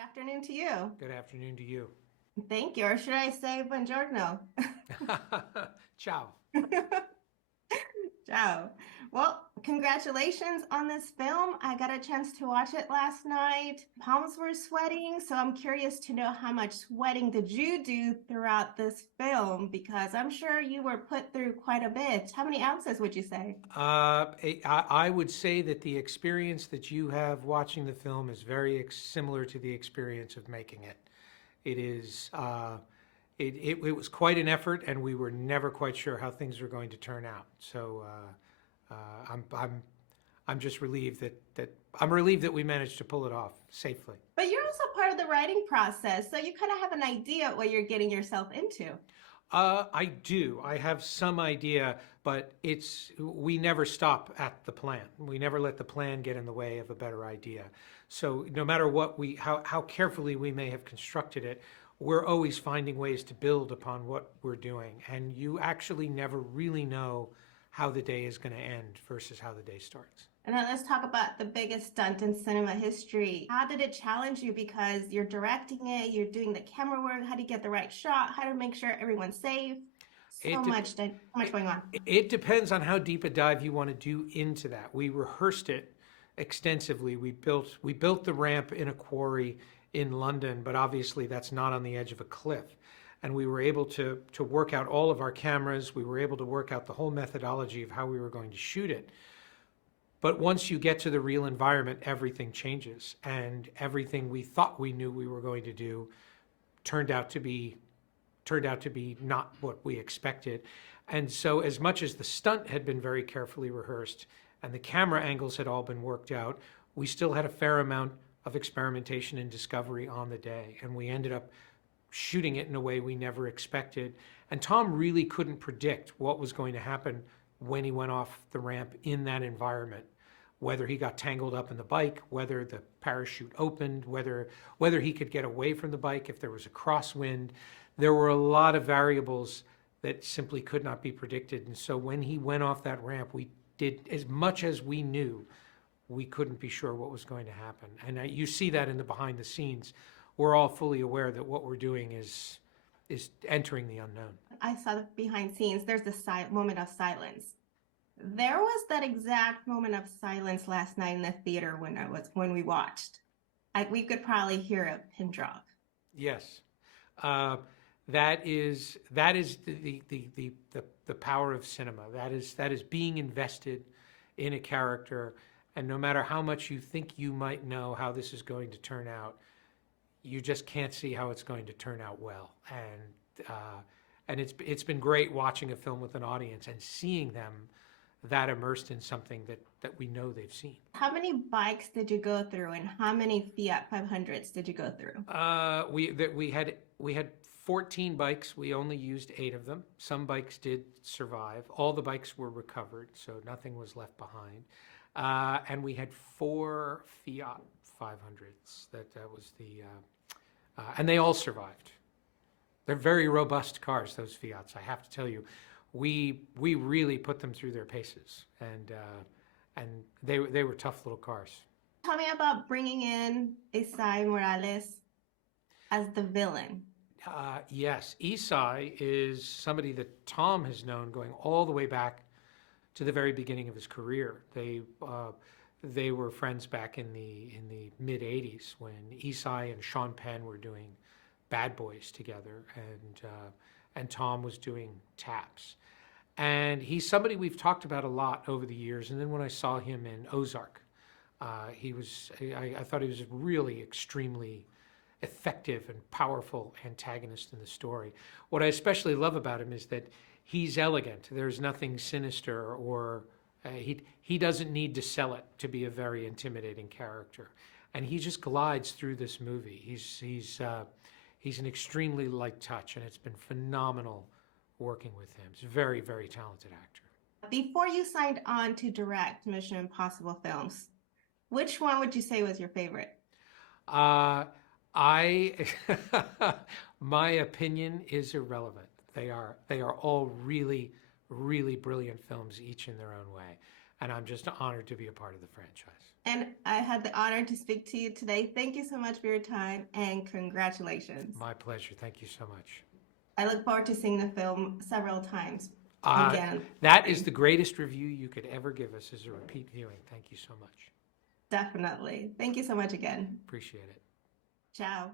afternoon to you. Good afternoon to you. Thank you. Or should I say buongiorno? Ciao. Ciao. Well, congratulations on this film. I got a chance to watch it last night. Palms were sweating, so I'm curious to know how much sweating did you do throughout this film? Because I'm sure you were put through quite a bit. How many ounces would you say? I would say that the experience that you have watching the film is very similar to the experience of making it. It is. It was quite an effort, and we were never quite sure how things were going to turn out. So I'm just relieved that we managed to pull it off safely. But you're also part of the writing process, so you kind of have an idea what you're getting yourself into. I do. I have some idea, but we never stop at the plan. We never let the plan get in the way of a better idea. So no matter how carefully we may have constructed it, we're always finding ways to build upon what we're doing. And you actually never really know how the day is going to end versus how the day starts. And now let's talk about the biggest stunt in cinema history. How did it challenge you? Because you're directing it, you're doing the camera work, how do you get the right shot, how to make sure everyone's safe? So much going on. It depends on how deep a dive you want to do into that. We rehearsed it extensively. We built the ramp in a quarry in London, but obviously that's not on the edge of a cliff. And we were able to work out all of our cameras. We were able to work out the whole methodology of how we were going to shoot it. But once you get to the real environment, everything changes. And everything we thought we knew we were going to do turned out to be not what we expected. And so as much as the stunt had been very carefully rehearsed and the camera angles had all been worked out, we still had a fair amount of experimentation and discovery on the day. And we ended up shooting it in a way we never expected. And Tom really couldn't predict what was going to happen when he went off the ramp in that environment, whether he got tangled up in the bike, whether the parachute opened, whether he could get away from the bike, if there was a crosswind. There were a lot of variables that simply could not be predicted. And so when he went off that ramp, we did as much as we knew. We couldn't be sure what was going to happen. And you see that in the behind the scenes. We're all fully aware that what we're doing is entering the unknown. I saw the behind scenes. There's the moment of silence. There was that exact moment of silence last night in the theater when we watched. We could probably hear a pin drop. Yes. That is the power of cinema. That is being invested in a character, and no matter how much you think you might know how this is going to turn out, you just can't see how it's going to turn out well. And it's been great watching a film with an audience and seeing them that immersed in something that we know they've seen. How many bikes did you go through, and how many Fiat 500s did you go through? We had 14 bikes. We only used 8 of them. Some bikes did survive. All the bikes were recovered, so nothing was left behind. And we had 4 Fiat 500s. That was and they all survived. They're very robust cars, those Fiats. I have to tell you, we really put them through their paces, and they were tough little cars. Tell me about bringing in Isai Morales as the villain. Yes, Isai is somebody that Tom has known going all the way back to the very beginning of his career. They were friends back in the mid '80s when Isai and Sean Penn were doing Bad Boys together, and Tom was doing Taps. And he's somebody we've talked about a lot over the years. And then when I saw him in Ozark, I thought he was a really extremely effective and powerful antagonist in the story. What I especially love about him is that he's elegant. There's nothing sinister, or he doesn't need to sell it to be a very intimidating character. And he just glides through this movie. He's an extremely light touch, and it's been phenomenal working with him. He's a very, very talented actor. Before you signed on to direct Mission Impossible films, which one would you say was your favorite? My opinion is irrelevant. They are all really, really brilliant films, each in their own way. And I'm just honored to be a part of the franchise. And I had the honor to speak to you today. Thank you so much for your time and congratulations. My pleasure. Thank you so much. I look forward to seeing the film several times Uh, again. that is the greatest review you could ever give us, is a repeat viewing. Thank you so much. Definitely. Thank you so much again. Appreciate it. Ciao.